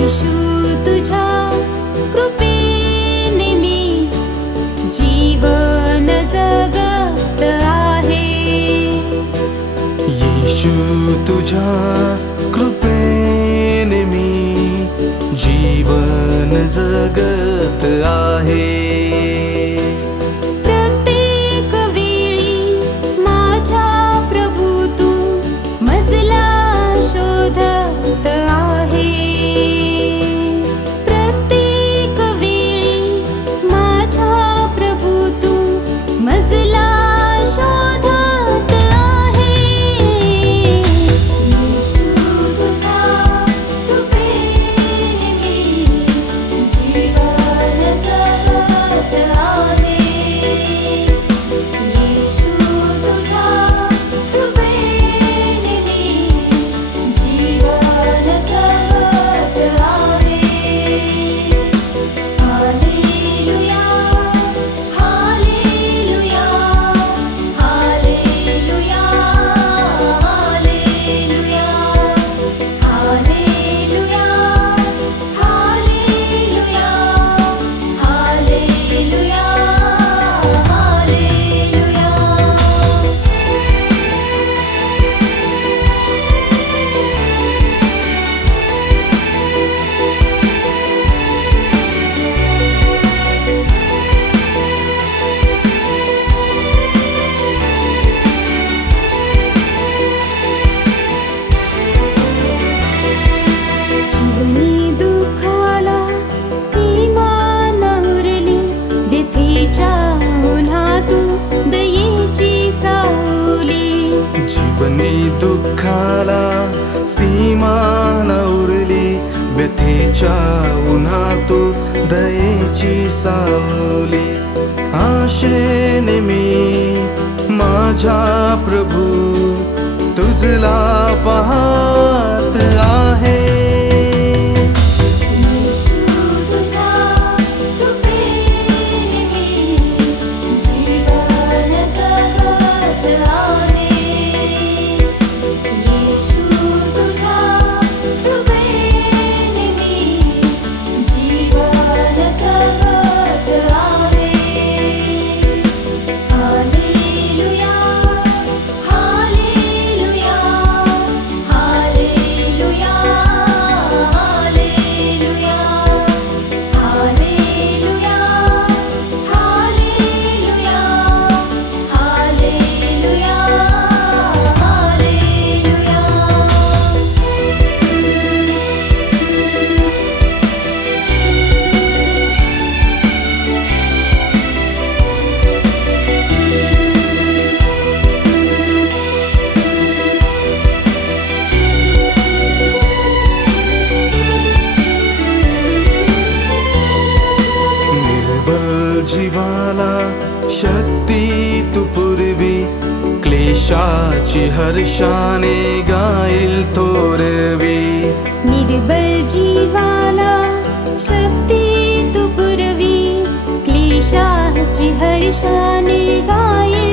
येशू तुझ्या कृपेने मी जीवन जगत आहे. येशू तुझ्या कृपेने मी जीवन जगत आहे. प्रत्येक वेळी माझ्या प्रभू तू मजला शोधत आहे. प्रत्येक वेळी माझ्या प्रभू तू मजला शोधत आहे. येशू तुझ्या कृपेने मी जीवन जगत आहे. येशू तुझ्या कृपेने मी जीवन जगत आहे. Hallelujah, hallelujah, hallelujah, hallelujah, hallelujah, hallelujah, hallelujah, hallelujah. जीवनी दुःखाला सीमा नवरली, व्यथेच्या उन्हातू दयेची सावली. जीवनी दुःखाला सीमा न उरली, व्यथेच्या उन्हातू दयेची सावली. आशेने मी माझ्या प्रभू तुझला पाहत आहे. येशू तुझ्या कृपेने मी जीवन जगत आहे. येशू तुझ्या कृपेने मी जीवन जगत आहे. Hallelujah, hallelujah, hallelujah, hallelujah, hallelujah, hallelujah, hallelujah, hallelujah. निर्बल जीवाला शक्ती तू पुरवी, क्लेशाची हर्षाने गाईल थोरवी. निर्बल जीवाला शक्ती तू पुरवी, क्लेशाची हर्षाने गाईल